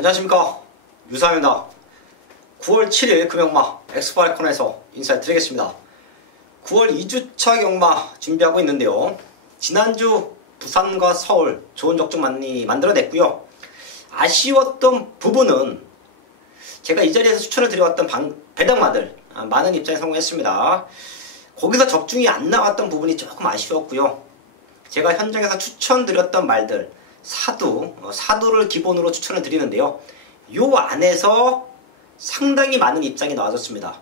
안녕하십니까, 유상입니다. 9월 7일 금영마 엑스파이콘에서 인사드리겠습니다. 9월 2주차 경마 준비하고 있는데요. 지난주 부산과 서울 좋은 적중 많이 만들어냈고요. 아쉬웠던 부분은 제가 이 자리에서 추천을 드려왔던 배당마들 많은 입장에 성공했습니다. 거기서 적중이 안 나왔던 부분이 조금 아쉬웠고요. 제가 현장에서 추천드렸던 말들 사두를 기본으로 추천을 드리는데요. 요 안에서 상당히 많은 입장이 나와줬습니다.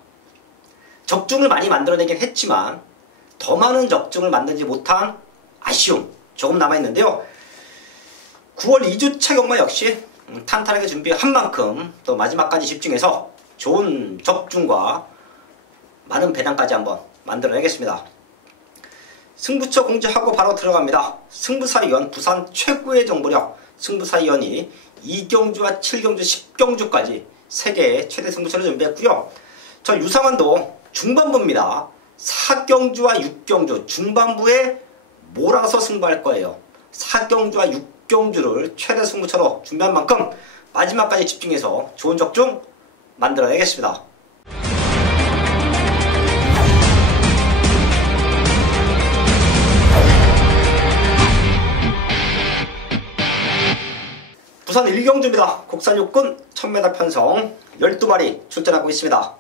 적중을 많이 만들어내긴 했지만 더 많은 적중을 만들지 못한 아쉬움 조금 남아있는데요. 9월 2주차 경마 역시 탄탄하게 준비한 만큼 또 마지막까지 집중해서 좋은 적중과 많은 배당까지 한번 만들어내겠습니다. 승부처 공지하고 바로 들어갑니다. 승부사위원 부산 최고의 정보력 승부사위원이 2경주와 7경주, 10경주까지 3개의 최대 승부처를 준비했고요. 저 유상환도 중반부입니다. 4경주와 6경주 중반부에 몰아서 승부할 거예요. 4경주와 6경주를 최대 승부처로 준비한 만큼 마지막까지 집중해서 좋은 적중 만들어내겠습니다. 부산 1경주입니다. 국산 육군 1000m 편성 12마리 출전하고 있습니다.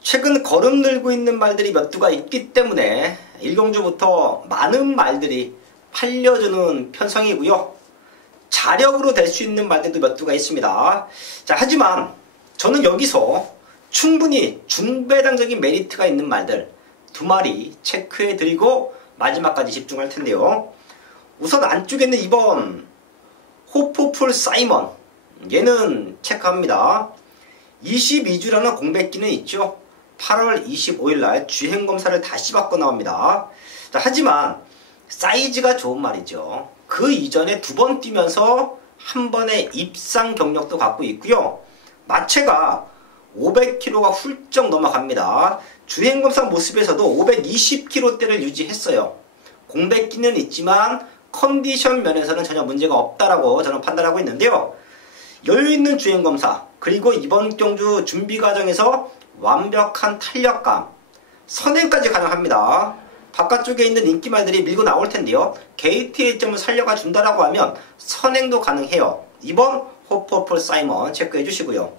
최근 거름 늘고 있는 말들이 몇 두가 있기 때문에 1경주부터 많은 말들이 팔려주는 편성이고요. 자력으로 될 수 있는 말들도 몇 두가 있습니다. 자, 하지만 저는 여기서 충분히 중배당적인 메리트가 있는 말들 2마리 체크해드리고 마지막까지 집중할 텐데요. 우선 안쪽에 있는 이번 호프풀 사이먼, 얘는 체크합니다. 22주라는 공백기는 있죠. 8월 25일날 주행검사를 다시 받고 나옵니다. 자, 하지만 사이즈가 좋은 말이죠. 그 이전에 2번 뛰면서 한 번의 입상 경력도 갖고 있고요. 마체가 500kg가 훌쩍 넘어갑니다. 주행검사 모습에서도 520kg대를 유지했어요. 공백기는 있지만 컨디션 면에서는 전혀 문제가 없다라고 저는 판단하고 있는데요. 여유있는 주행검사 그리고 이번 경주 준비 과정에서 완벽한 탄력감 선행까지 가능합니다. 바깥쪽에 있는 인기말들이 밀고 나올 텐데요. 게이트의 점을 살려가 준다라고 하면 선행도 가능해요. 2번 호퍼풀 사이먼 체크해 주시고요.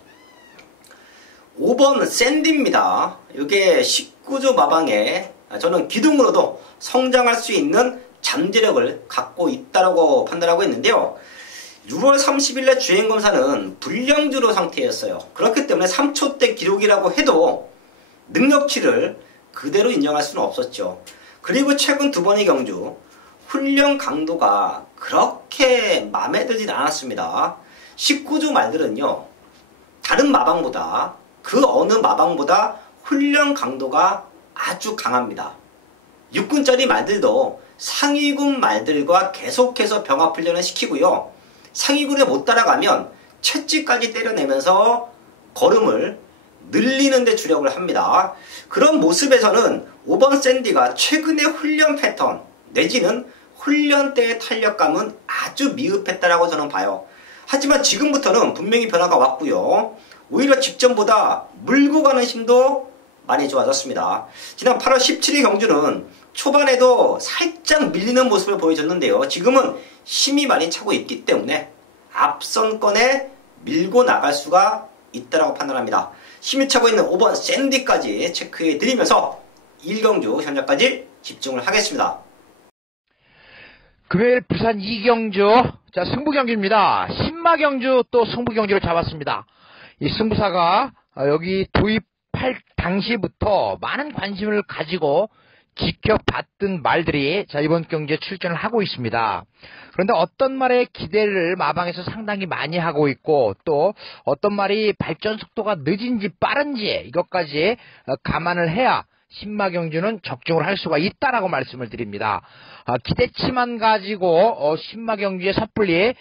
5번 샌디입니다. 이게 19주 마방에 저는 기둥으로도 성장할 수 있는 잠재력을 갖고 있다고 판단하고 있는데요. 6월 30일날 주행검사는 불량주로 상태였어요. 그렇기 때문에 3초대 기록이라고 해도 능력치를 그대로 인정할 수는 없었죠. 그리고 최근 2번의 경주 훈련 강도가 그렇게 마음에 들진 않았습니다. 19주 말들은요, 다른 마방보다 그 어느 마방보다 훈련 강도가 아주 강합니다. 육군짜리 말들도 상위군 말들과 계속해서 병합 훈련을 시키고요. 상위군에 못 따라가면 채찍까지 때려내면서 걸음을 늘리는 데 주력을 합니다. 그런 모습에서는 5번 샌디가 최근의 훈련 패턴 내지는 훈련 때의 탄력감은 아주 미흡했다라고 저는 봐요. 하지만 지금부터는 분명히 변화가 왔고요. 오히려 직전보다 물고 가는 힘도 많이 좋아졌습니다. 지난 8월 17일 경주는 초반에도 살짝 밀리는 모습을 보여줬는데요. 지금은 힘이 많이 차고 있기 때문에 앞선권에 밀고 나갈 수가 있다고 판단합니다. 힘이 차고 있는 5번 샌디까지 체크해 드리면서 1경주 현장까지 집중을 하겠습니다. 금요일 부산 2경주, 자, 승부경주입니다. 신마경주 또 승부경주를 잡았습니다. 이 승부사가 여기 도입할 당시부터 많은 관심을 가지고 지켜봤던 말들이 자 이번 경기에 출전을 하고 있습니다. 그런데 어떤 말의 기대를 마방에서 상당히 많이 하고 있고 또 어떤 말이 발전 속도가 늦은지 빠른지 이것까지 감안을 해야 신마경주는 적중을 할 수가 있다라고 말씀을 드립니다. 기대치만 가지고 신마경주에 섣불리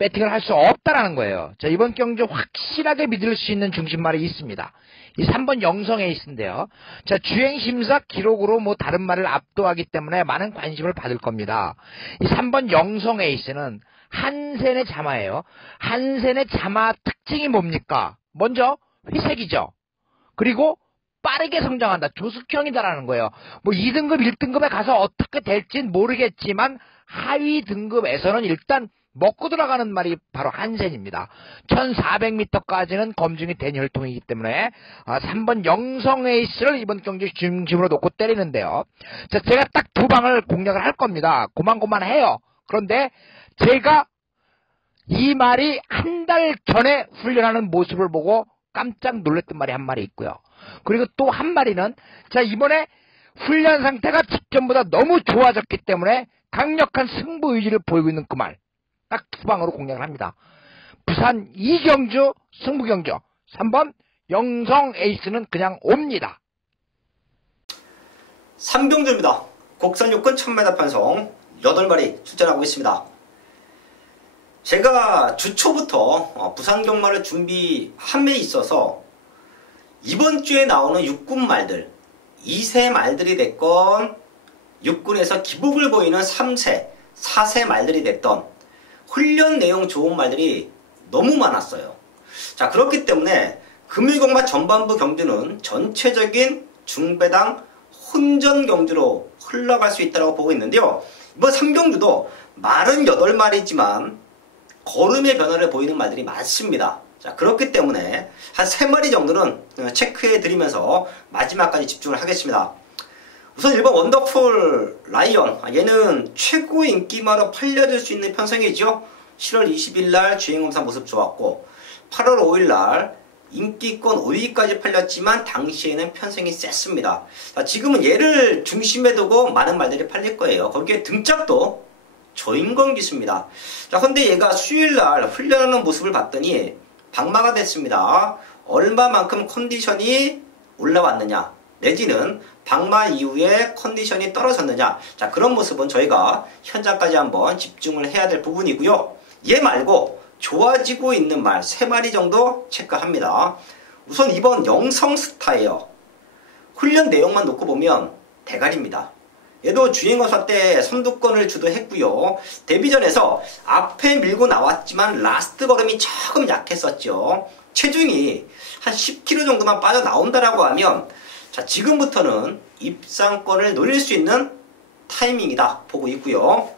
배팅을 할 수 없다라는 거예요. 자, 이번 경주 확실하게 믿을 수 있는 중심말이 있습니다. 이 3번 영성 에이스인데요. 자, 주행심사 기록으로 뭐 다른 말을 압도하기 때문에 많은 관심을 받을 겁니다. 이 3번 영성 에이스는 한센의 자마예요. 한센의 자마 특징이 뭡니까? 먼저 회색이죠. 그리고 빠르게 성장한다. 조숙형이다라는 거예요. 뭐 2등급, 1등급에 가서 어떻게 될진 모르겠지만 하위 등급에서는 일단 먹고 들어가는 말이 바로 한센입니다. 1400m까지는 검증이 된 혈통이기 때문에 3번 영성 에이스를 이번 경기 중심으로 놓고 때리는데요. 자, 제가 딱 두 방을 공략을 할 겁니다. 고만고만해요. 그런데 제가 이 말이 한 달 전에 훈련하는 모습을 보고 깜짝 놀랐던 말이 한 마리 있고요. 그리고 또 한 마리는 자, 이번에 훈련 상태가 직전보다 너무 좋아졌기 때문에 강력한 승부 의지를 보이고 있는 그 말. 딱 두 방으로 공략을 합니다. 부산 이경주 승부경주 3번 영성 에이스는 그냥 옵니다. 3경주입니다. 곡선 요건 1000m 편성 8마리 출전하고 있습니다. 제가 주초부터 부산 경마를 준비함에 있어서 이번 주에 나오는 육군 말들 2세 말들이 됐건 육군에서 기복을 보이는 3세, 4세 말들이 됐던 훈련 내용 좋은 말들이 너무 많았어요. 자, 그렇기 때문에 금일경마 전반부 경주는 전체적인 중배당 혼전 경주로 흘러갈 수 있다고 보고 있는데요. 이번 3경주도 말은 8마리지만 걸음의 변화를 보이는 말들이 많습니다. 자, 그렇기 때문에 한 3마리 정도는 체크해 드리면서 마지막까지 집중을 하겠습니다. 우선 1번 원더풀 라이언, 얘는 최고 인기마로 팔려질 수 있는 편성이죠. 7월 20일날 주행검사 모습 좋았고 8월 5일날 인기권 5위까지 팔렸지만 당시에는 편성이 셌습니다. 자, 지금은 얘를 중심에 두고 많은 말들이 팔릴 거예요. 거기에 등짝도 조인건 기수입니다. 자, 근데 얘가 수요일날 훈련하는 모습을 봤더니 방마가 됐습니다. 얼마만큼 컨디션이 올라왔느냐 내지는 방마 이후에 컨디션이 떨어졌느냐, 자, 그런 모습은 저희가 현장까지 한번 집중을 해야 될 부분이고요. 얘 말고 좋아지고 있는 말 3마리 정도 체크합니다. 우선 2번 영성스타예요. 훈련 내용만 놓고 보면 대가리입니다. 얘도 주행검사 때 선두권을 주도했고요. 데뷔전에서 앞에 밀고 나왔지만 라스트 걸음이 조금 약했었죠. 체중이 한 10kg 정도만 빠져나온다라고 하면 자, 지금부터는 입상권을 노릴 수 있는 타이밍이다 보고 있고요.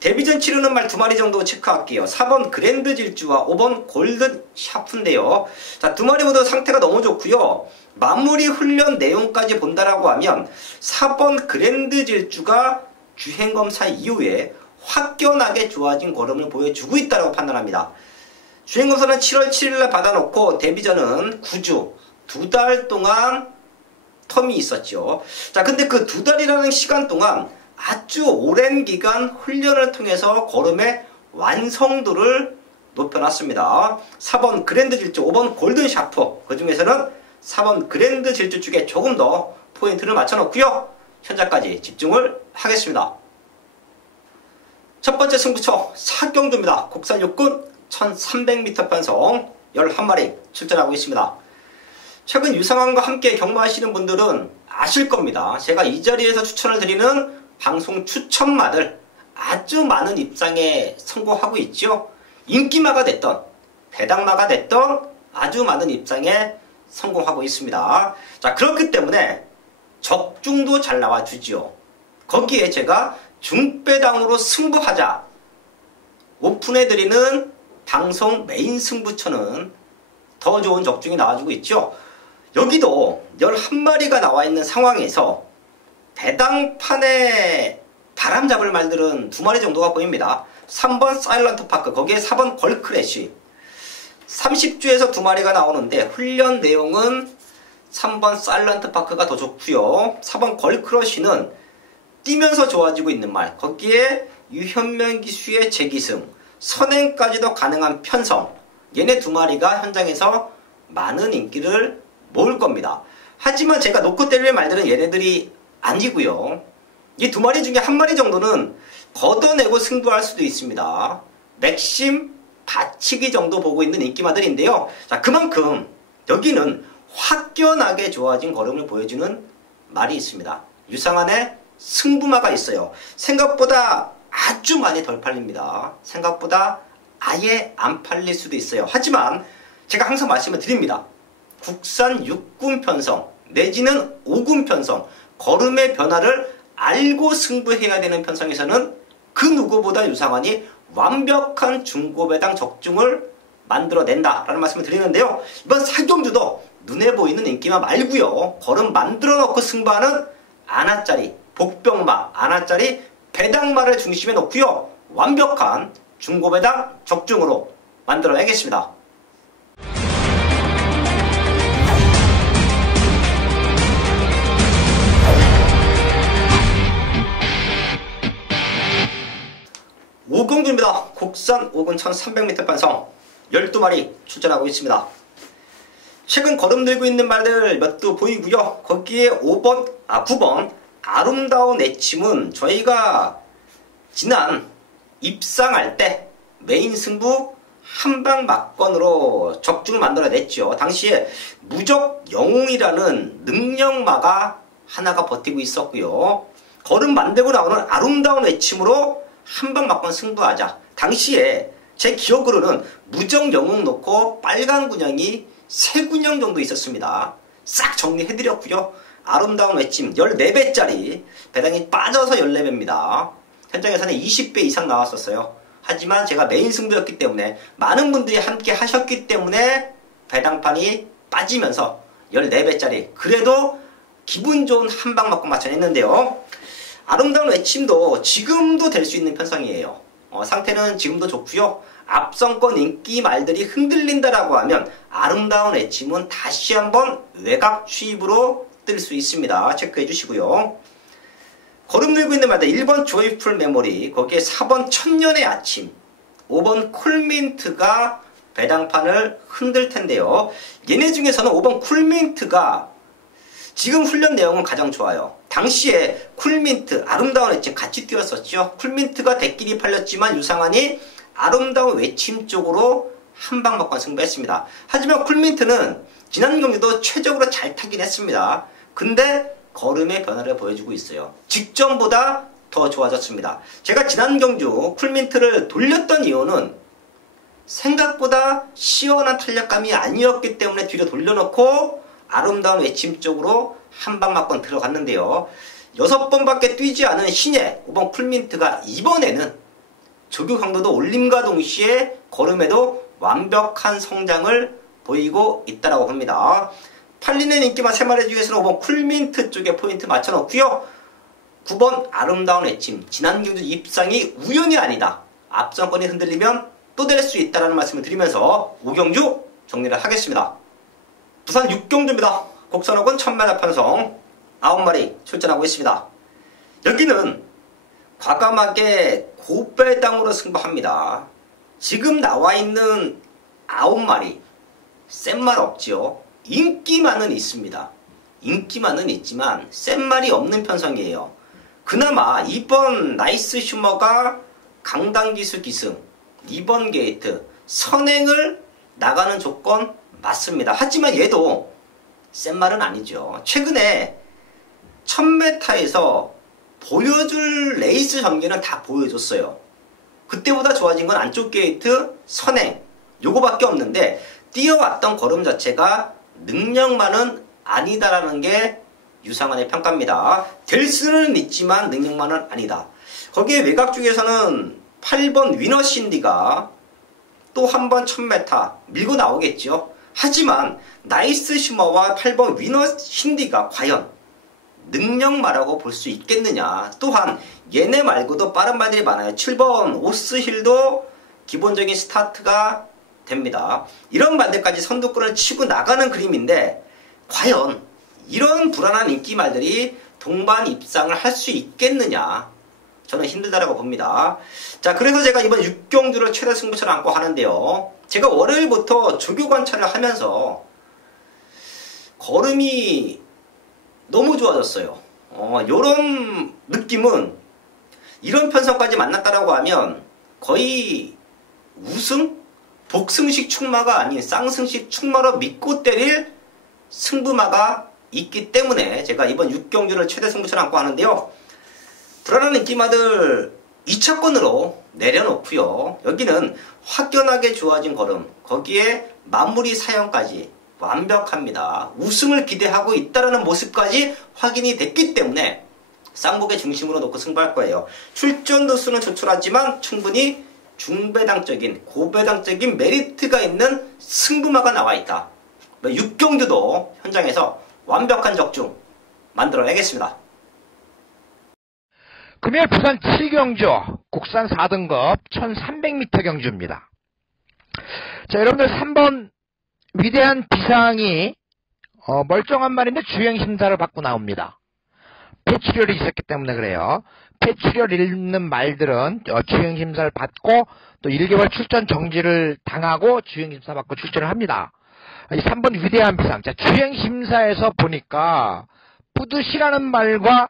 데뷔전 치르는 말 2마리 정도 체크할게요. 4번 그랜드 질주와 5번 골든 샤프인데요. 자, 2마리 모두 상태가 너무 좋고요. 마무리 훈련 내용까지 본다라고 하면 4번 그랜드 질주가 주행검사 이후에 확연하게 좋아진 걸음을 보여주고 있다고 판단합니다. 주행검사는 7월 7일날 받아놓고 데뷔전은 9주 2달 동안 텀이 있었죠. 자, 근데 그 2달이라는 시간 동안 아주 오랜 기간 훈련을 통해서 걸음의 완성도를 높여놨습니다. 4번 그랜드 질주, 5번 골든 샤프, 그 중에서는 4번 그랜드 질주 쪽에 조금 더 포인트를 맞춰놓고요. 현장까지 집중을 하겠습니다. 첫 번째 승부처 4경주입니다. 국산 육군 1300m 편성 11마리 출전하고 있습니다. 최근 유상환과 함께 경마하시는 분들은 아실 겁니다. 제가 이 자리에서 추천을 드리는 방송 추천마들 아주 많은 입상에 성공하고 있죠. 인기마가 됐던 배당마가 됐던 아주 많은 입상에 성공하고 있습니다. 자, 그렇기 때문에 적중도 잘 나와주지요. 거기에 제가 중배당으로 승부하자 오픈해드리는 방송 메인 승부처는 더 좋은 적중이 나와주고 있죠. 여기도 11마리가 나와있는 상황에서 배당판에 바람 잡을 말들은 2마리 정도가 보입니다. 3번 사일런트 파크, 거기에 4번 걸크래쉬. 30주에서 2마리가 나오는데 훈련 내용은 3번 사일런트 파크가 더 좋고요. 4번 걸크러쉬는 뛰면서 좋아지고 있는 말, 거기에 유현명 기수의 재기승, 선행까지도 가능한 편성, 얘네 2마리가 현장에서 많은 인기를 모을 겁니다. 하지만 제가 놓고 때릴 말들은 얘네들이 아니고요. 이 2마리 중에 1마리 정도는 걷어내고 승부할 수도 있습니다. 맥심 받치기 정도 보고 있는 인기마들인데요. 자, 그만큼 여기는 확연하게 좋아진 걸음을 보여주는 말이 있습니다. 유상한의 승부마가 있어요. 생각보다 아주 많이 덜 팔립니다. 생각보다 아예 안 팔릴 수도 있어요. 하지만 제가 항상 말씀을 드립니다. 국산 6군 편성 내지는 5군 편성, 걸음의 변화를 알고 승부해야 되는 편성에서는 그 누구보다 유상환이 완벽한 중고배당 적중을 만들어낸다라는 말씀을 드리는데요. 이번 사경주도 눈에 보이는 인기마 말고요. 걸음 만들어 놓고 승부하는 안아짜리, 복병마, 안아짜리, 배당마를 중심에 놓고요. 완벽한 중고배당 적중으로 만들어내겠습니다. 오경주입니다. 국산 5군 1300m 판성 12마리 출전하고 있습니다. 최근 걸음 들고 있는 말들 몇 두 보이고요. 거기에 9번 아름다운 애침은 저희가 지난 입상할 때 메인 승부 한방 막건으로 적중을 만들어냈죠. 당시에 무적 영웅이라는 능력마가 하나가 버티고 있었고요. 걸음 만들고 나오는 아름다운 애침으로 한방 막건 승부하자. 당시에 제 기억으로는 무적 영웅 놓고 빨간 군형이 3군형 정도 있었습니다. 싹 정리해드렸고요. 아름다운 외침 14배짜리 배당이 빠져서 14배입니다. 현장에서는 20배 이상 나왔었어요. 하지만 제가 메인 승부였기 때문에 많은 분들이 함께 하셨기 때문에 배당판이 빠지면서 14배짜리 그래도 기분 좋은 한방 맞고 맞춰냈는데요. 아름다운 외침도 지금도 될 수 있는 편성이에요. 상태는 지금도 좋고요. 앞선권 인기 말들이 흔들린다라고 하면 아름다운 외침은 다시 한번 외곽 추입으로 뜰 수 있습니다. 체크해 주시고요. 걸음 들고 있는 말들 1번 조이풀 메모리, 거기에 4번 천년의 아침, 5번 쿨민트가 배당판을 흔들 텐데요. 얘네 중에서는 5번 쿨민트가 지금 훈련 내용은 가장 좋아요. 당시에 쿨민트, 아름다운 외침 같이 뛰었었죠. 쿨민트가 대끼리 팔렸지만 유상환이 아름다운 외침 쪽으로 한방 막건 승부했습니다. 하지만 쿨민트는 지난 경기도 최적으로 잘 타긴 했습니다. 근데 걸음의 변화를 보여주고 있어요. 직전보다 더 좋아졌습니다. 제가 지난 경주 쿨민트를 돌렸던 이유는 생각보다 시원한 탄력감이 아니었기 때문에 뒤로 돌려놓고 아름다운 외침 쪽으로 한방 막건 들어갔는데요. 6번밖에 뛰지 않은 신예 5번 쿨민트가 이번에는 조교 강도도 올림과 동시에 걸음에도 완벽한 성장을 보이고 있다고 봅니다. 팔리는 인기만 3마리 중에서는 5번 쿨민트 쪽에 포인트 맞춰놓고요. 9번 아름다운 외침, 지난 경주 입상이 우연이 아니다. 앞선권이 흔들리면 또 될 수 있다는 말씀을 드리면서 5경주 정리를 하겠습니다. 부산 6경주입니다. 곡선호군 1000m 판성 9마리 출전하고 있습니다. 여기는 과감하게 고배당으로 승부합니다. 지금 나와 있는 9마리 센 말 없지요. 인기만은 있습니다. 인기만은 있지만 센 말이 없는 편성이에요. 그나마 2번 나이스 슈머가 강당기수 기승, 2번 게이트, 선행을 나가는 조건 맞습니다. 하지만 얘도 센 말은 아니죠. 최근에 1000m에서 보여줄 레이스 전개는 다 보여줬어요. 그때보다 좋아진 건 안쪽 게이트, 선행 요거밖에 없는데 뛰어왔던 걸음 자체가 능력만은 아니다라는 게 유상환의 평가입니다. 될 수는 있지만 능력만은 아니다. 거기에 외곽 쪽에서는 8번 위너 신디가 또 한 번 1000m 밀고 나오겠죠. 하지만 나이스 슈머와 8번 위너 신디가 과연 능력마라고 볼 수 있겠느냐. 또한 얘네 말고도 빠른 말들이 많아요. 7번 오스힐도 기본적인 스타트가 됩니다. 이런 말들까지 선두권을 치고 나가는 그림인데 과연 이런 불안한 인기 말들이 동반 입상을 할 수 있겠느냐. 저는 힘들다라고 봅니다. 자, 그래서 제가 이번 6경주를 최대 승부처를 안고 하는데요. 제가 월요일부터 조교 관찰을 하면서 걸음이 너무 좋아졌어요. 요런 느낌은 이런 편성까지 만났다라고 하면 거의 우승? 복승식 축마가 아닌 쌍승식 축마로 믿고 때릴 승부마가 있기 때문에 제가 이번 6경주를 최대 승부처럼 안고 하는데요. 불안한 인기마들 2차권으로 내려놓고요. 여기는 확연하게 좋아진 걸음, 거기에 마무리 사연까지 완벽합니다. 우승을 기대하고 있다는 모습까지 확인이 됐기 때문에 쌍복의 중심으로 놓고 승부할 거예요. 출전 도수는 조촐하지만 충분히 중배당적인, 고배당적인 메리트가 있는 승부마가 나와 있다. 6경주도 현장에서 완벽한 적중 만들어내겠습니다. 금요일 부산 7경주 국산 4등급 1300m 경주입니다. 자, 여러분들 3번 위대한 비상이 멀쩡한 말인데 주행 심사를 받고 나옵니다. 폐출혈이 있었기 때문에 그래요. 폐출혈 있는 말들은 주행 심사를 받고 또 1개월 출전 정지를 당하고 주행 심사 받고 출전을 합니다. 이 3번 위대한 비상. 자, 주행 심사에서 보니까 뿌듯이라는 말과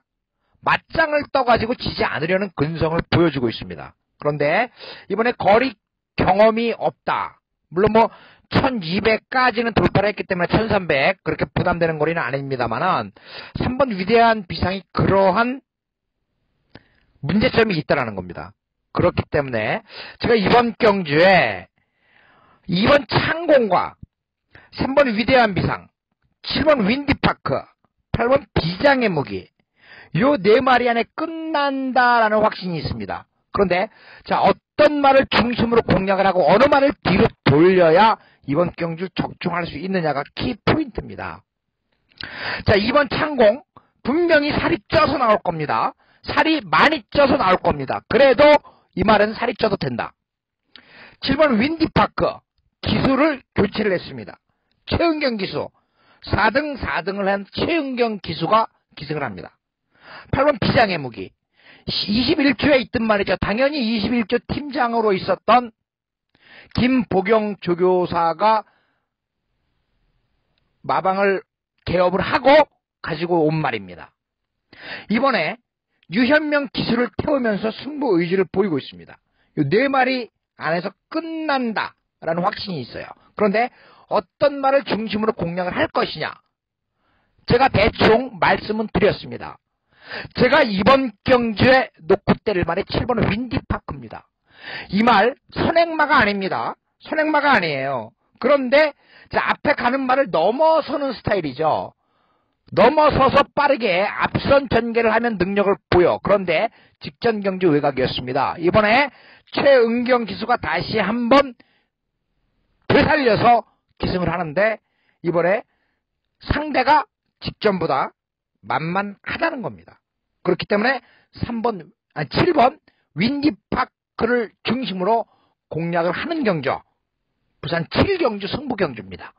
맞짱을 떠가지고 지지 않으려는 근성을 보여주고 있습니다. 그런데 이번에 거리 경험이 없다. 물론 1200까지는 돌파를 했기 때문에 1300 그렇게 부담되는 거리는 아닙니다만은 3번 위대한 비상이 그러한 문제점이 있다라는 겁니다. 그렇기 때문에 제가 이번 경주에 2번 창공과 3번 위대한 비상, 7번 윈디파크, 8번 비장의 무기 요 4마리 안에 끝난다라는 확신이 있습니다. 그런데 자, 어떤 말을 중심으로 공략을 하고 어느 말을 뒤로 돌려야 이번 경주 적중할 수 있느냐가 키포인트입니다. 자, 2번 창공 분명히 살이 쪄서 나올 겁니다. 살이 많이 쪄서 나올 겁니다. 그래도 이 말은 살이 쪄도 된다. 7번 윈디파크 기수를 교체를 했습니다. 최은경 기수 4등을 한 최은경 기수가 기승을 합니다. 8번 비장의 무기 21조에 있던 말이죠. 당연히 21조 팀장으로 있었던 김보경 조교사가 마방을 개업을 하고 가지고 온 말입니다. 이번에 유현명 기수를 태우면서 승부 의지를 보이고 있습니다. 이 4마리 안에서 끝난다라는 확신이 있어요. 그런데 어떤 말을 중심으로 공략을 할 것이냐? 제가 대충 말씀은 드렸습니다. 제가 이번 경주에 놓고 때릴 말이 7번은 윈디파크입니다. 이 말 선행마가 아닙니다. 선행마가 아니에요. 그런데 앞에 가는 말을 넘어서는 스타일이죠. 넘어서서 빠르게 앞선 전개를 하면 능력을 보여. 그런데 직전 경주 외곽이었습니다. 이번에 최은경 기수가 다시 한번 되살려서 기승을 하는데 이번에 상대가 직전보다 만만하다는 겁니다. 그렇기 때문에 7번 윈디파크를 중심으로 공략을 하는 경주, 부산 7경주 승부경주입니다.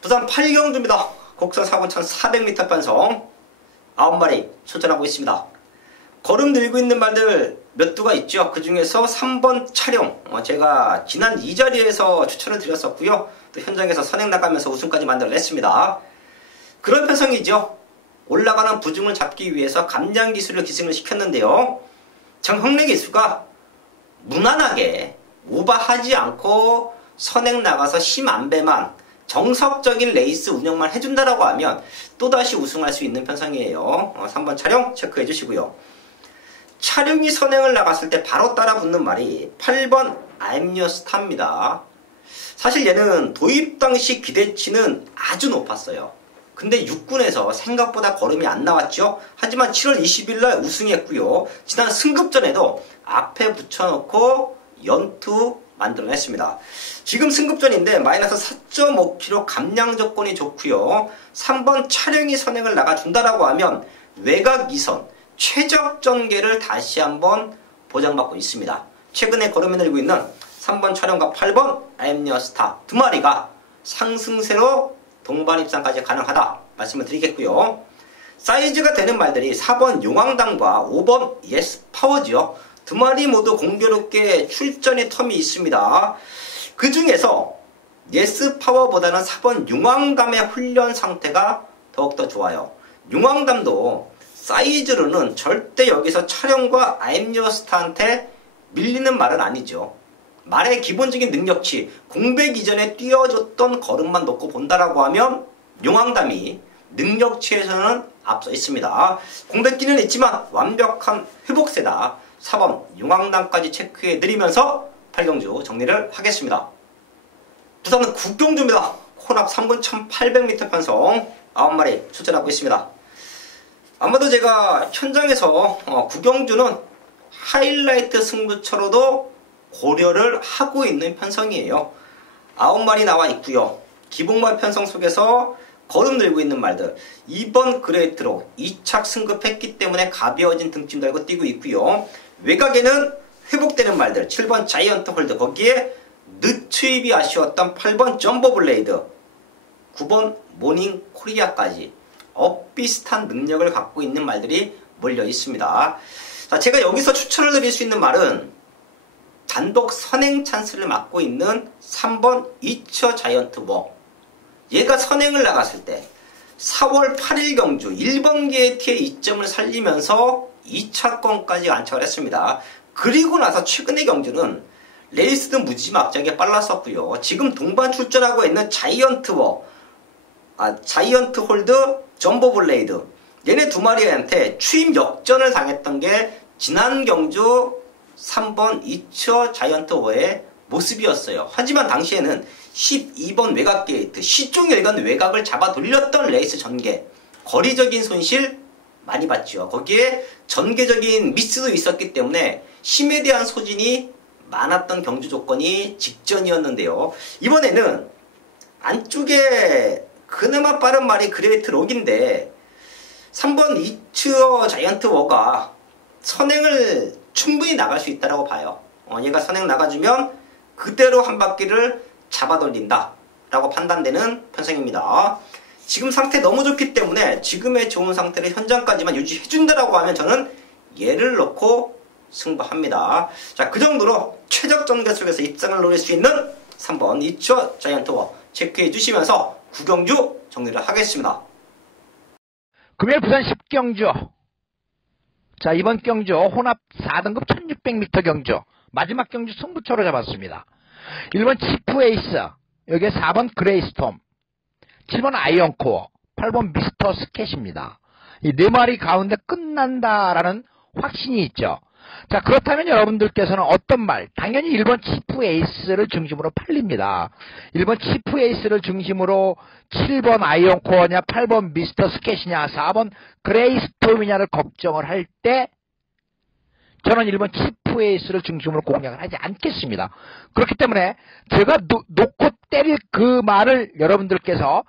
부산 8경주입니다. 곡선 4번 1400m 반성 9마리 출전하고 있습니다. 걸음 들고 있는 말들 몇 두가 있죠. 그 중에서 3번 촬영 제가 지난 이 자리에서 추천을 드렸었고요. 또 현장에서 선행 나가면서 우승까지 만들어냈습니다. 그런 편성이죠. 올라가는 부중을 잡기 위해서 감량 기술을 기승을 시켰는데요. 정형래 기수가 무난하게 오버하지 않고 선행 나가서 힘 안배만 정석적인 레이스 운영만 해준다라고 하면 또다시 우승할 수 있는 편성이에요. 3번 촬영 체크해 주시고요. 촬영이 선행을 나갔을 때 바로 따라 붙는 말이 8번 I'm your star입니다. 사실 얘는 도입 당시 기대치는 아주 높았어요. 근데 6군에서 생각보다 걸음이 안 나왔죠. 하지만 7월 20일 날 우승했고요. 지난 승급전에도 앞에 붙여놓고 연투 만들어냈습니다. 지금 승급전인데 마이너스 4.5kg 감량 조건이 좋고요. 3번 촬영이 선행을 나가준다라고 하면 외곽 2선 최적 전개를 다시 한번 보장받고 있습니다. 최근에 걸음이 늘고 있는 3번 촬영과 8번 I'm your star 2마리가 상승세로 동반 입상까지 가능하다 말씀을 드리겠고요. 사이즈가 되는 말들이 4번 용왕담과 5번 예스 파워지요. 2마리 모두 공교롭게 출전의 텀이 있습니다. 그 중에서 예스 파워보다는 4번 용왕담의 훈련 상태가 더욱더 좋아요. 용왕담도 사이즈로는 절대 여기서 촬영과 I'm your star한테 밀리는 말은 아니죠. 말의 기본적인 능력치, 공백 이전에 뛰어줬던 걸음만 놓고 본다라고 하면 용왕담이 능력치에서는 앞서 있습니다. 공백기는 있지만 완벽한 회복세다. 4번 용왕당까지 체크해드리면서 8경주 정리를 하겠습니다. 부산은 9경주입니다. 혼합 3군 1800m 편성 9마리 출전하고 있습니다. 아마도 제가 현장에서 9경주는 하이라이트 승부처로도 고려를 하고 있는 편성이에요. 9마리 나와 있고요. 기복말 편성 속에서 거름 들고 있는 말들, 2번 그레이트로 2착 승급했기 때문에 가벼워진 등짐 달고 뛰고 있고요. 외곽에는 회복되는 말들, 7번 자이언트 홀드, 거기에 늦추입이 아쉬웠던 8번 점보 블레이드, 9번 모닝 코리아까지 비슷한 능력을 갖고 있는 말들이 몰려 있습니다. 자, 제가 여기서 추천을 드릴 수 있는 말은 단독 선행 찬스를 맡고 있는 3번 이처 자이언트 워. 얘가 선행을 나갔을 때 4월 8일 경주 1번 게이트의 이점을 살리면서 2차권까지 안착을 했습니다. 그리고 나서 최근의 경주는 레이스도 무지막지하게 빨랐었고요. 지금 동반 출전하고 있는 자이언트 워, 자이언트 홀드, 점보 블레이드, 얘네 두 마리한테 추임 역전을 당했던 게 지난 경주 3번 이처 자이언트 워의 모습이었어요. 하지만 당시에는 12번 외곽 게이트, 시종일관 외곽을 잡아 돌렸던 레이스 전개, 거리적인 손실 많이 봤죠. 거기에 전개적인 미스도 있었기 때문에 힘에 대한 소진이 많았던 경주 조건이 직전이었는데요. 이번에는 안쪽에 그나마 빠른 말이 그레이트 록인데 3번 이처 자이언트 워가 선행을 충분히 나갈 수 있다고 봐요. 얘가 선행 나가주면 그대로 한 바퀴를 잡아 돌린다 라고 판단되는 편성입니다. 지금 상태 너무 좋기 때문에 지금의 좋은 상태를 현장까지만 유지해준다라고 하면 저는 얘를 넣고 승부합니다. 자, 그 정도로 최적 전개 속에서 입상을 노릴 수 있는 3번 이처 자이언트 워 체크해 주시면서 9경주 정리를 하겠습니다. 금요일 부산 10경주. 자, 이번 경주 혼합 4등급 1600m 경주 마지막 경주 승부처로 잡았습니다. 1번 치프 에이스, 여기에 4번 그레이스톰, 7번 아이언코어, 8번 미스터 스캣입니다. 이 네 마리 가운데 끝난다라는 확신이 있죠. 자, 그렇다면 여러분들께서는 어떤 말? 당연히 1번 치프 에이스를 중심으로 팔립니다. 1번 치프 에이스를 중심으로 7번 아이언코어냐, 8번 미스터 스캣이냐, 4번 그레이스톰이냐를 걱정을 할 때 저는 1번 치프 에이스를 중심으로 공략을 하지 않겠습니다. 그렇기 때문에 제가 놓고 때릴 그 말을 여러분들께서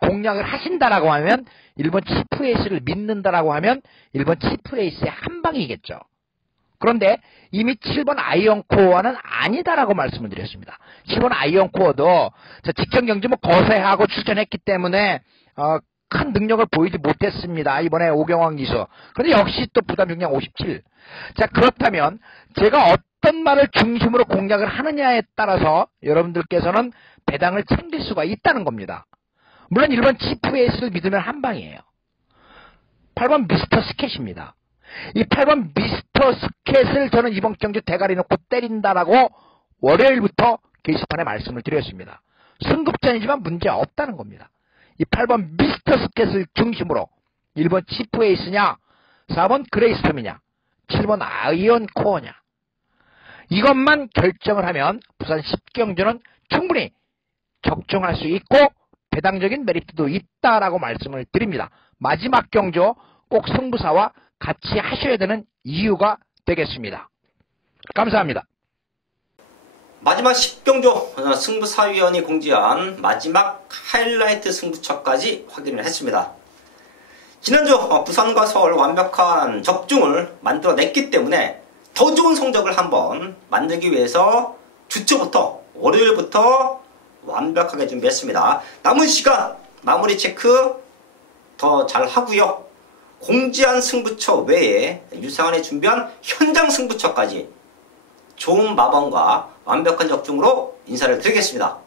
공략을 하신다라고 하면 1번 치프 에이스를 믿는다라고 하면 1번 치프 에이스의 한 방이겠죠. 그런데 이미 7번 아이언코어는 아니다라고 말씀을 드렸습니다. 7번 아이언코어도 직전 경주 거세하고 출전했기 때문에 큰 능력을 보이지 못했습니다. 이번에 오경환 기수. 그런데 역시 또 부담 중량 57. 자, 그렇다면 제가 어떤 말을 중심으로 공략을 하느냐에 따라서 여러분들께서는 배당을 챙길 수가 있다는 겁니다. 물론 1번 치프 에이스를 믿으면 한 방이에요. 8번 미스터 스캣입니다. 이 8번 미스터 스캣을 저는 이번 경주 대가리 놓고 때린다라고 월요일부터 게시판에 말씀을 드렸습니다. 승급전이지만 문제 없다는 겁니다. 이 8번 미스터 스캣을 중심으로 1번 치프 에이스냐, 4번 그레이스톰이냐, 7번 아이언 코어냐, 이것만 결정을 하면 부산 10경주는 충분히 적중할 수 있고 배당적인 메리트도 있다라고 말씀을 드립니다. 마지막 경주 꼭 승부사와 같이 하셔야 되는 이유가 되겠습니다. 감사합니다. 마지막 10경주 승부사위원이 공지한 마지막 하이라이트 승부처까지 확인을 했습니다. 지난주 부산과 서울 완벽한 적중을 만들어냈기 때문에 더 좋은 성적을 한번 만들기 위해서 주초부터 월요일부터 완벽하게 준비했습니다. 남은 시간 마무리 체크 더 잘 하고요. 공지한 승부처 외에 유상원이 준비한 현장 승부처까지 좋은 마방과 완벽한 적중으로 인사를 드리겠습니다.